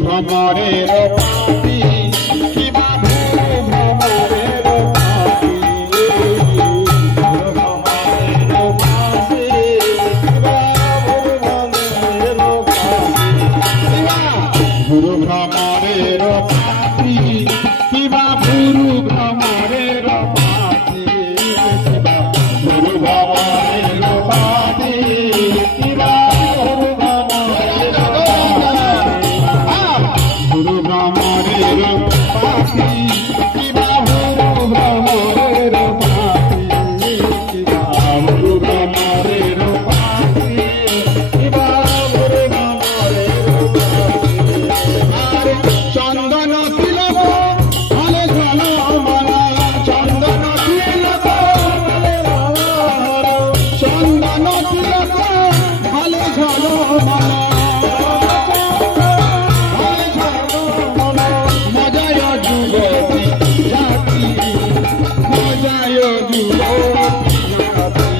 ভ্রমরের পাপি কিবা গুরু ভ্রমরের পাপি গুরু ভ্রমরের পাপি কিবা গুরু ভ্রমরের পাপি গুরু ভ্রমরের পাপি কিবা গুরু ভ্রমরের গুরু ভ্রমরের পাপি কিবা গুরু ভ্রমরের পাপি কিবা গুরু ভ্রমরের পাপি কিবা গুরু ভ্রমরের পাপি চন্দন তিলক হলে ঝল মালা চন্দন তিলক হলে চন্দন তিলক হলে ঝল মালা মজায় যুবতী জাতি মজায় যুবতী জাতি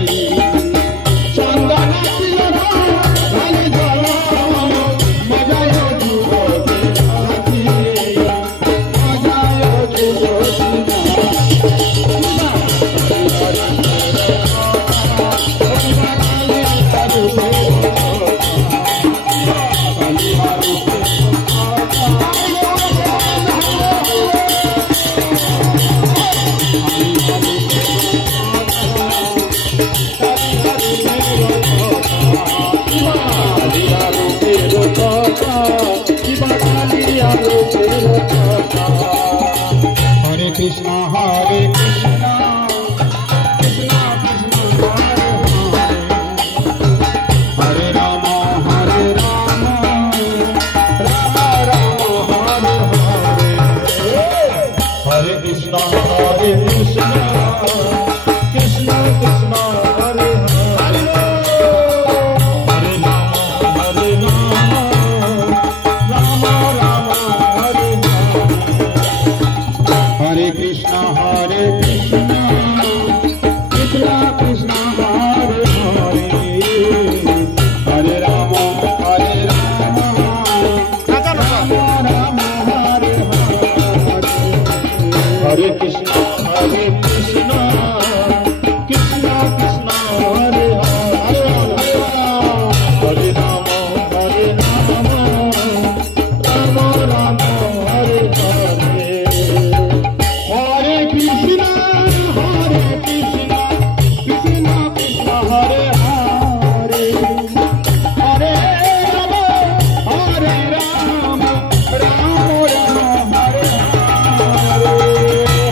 চন্দন তিলক হলে ঝল মজায় যুবতী জাতি মজায় যুবতী हरे कृष्णा कृष्णा कृष्णा हरे हरे राम हरे राम राम राम हरे हरे हरे कृष्णा कृष्णा कृष्णा कृष्णा हरे हरे हरे राम राम राम हरे हरे कृष्णा कृष्णा कृष्णा कृष्णा हरे हरे हरे राम राम राम हरे हरे हरे कृष्णा कृष्णा कृष्णा कृष्णा हरे हरे हरे राम राम राम हरे हरे हरे कृष्णा कृष्णा कृष्णा हरे हरे हरे राम राम राम हरे हरे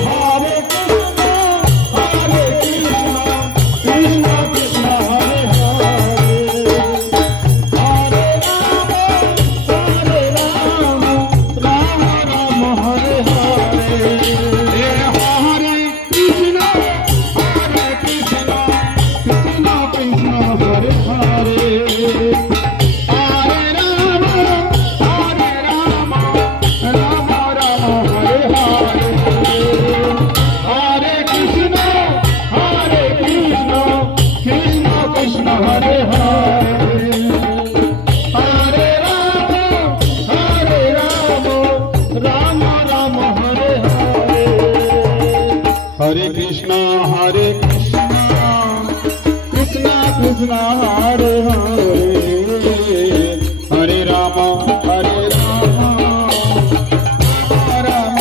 हरे कृष्णा कृष्णा कृष्णा हरे हरे हरे राम राम राम हरे हरे हरे कृष्णा कृष्णा कृष्णा हरे हरे हरे राम राम राम हरे हरे हरे कृष्णा कृष्णा कृष्णा हरे हरे हरे राम राम राम हरे हरे हरे कृष्णा कृष्णा कृष्णा हरे हरे हरे राम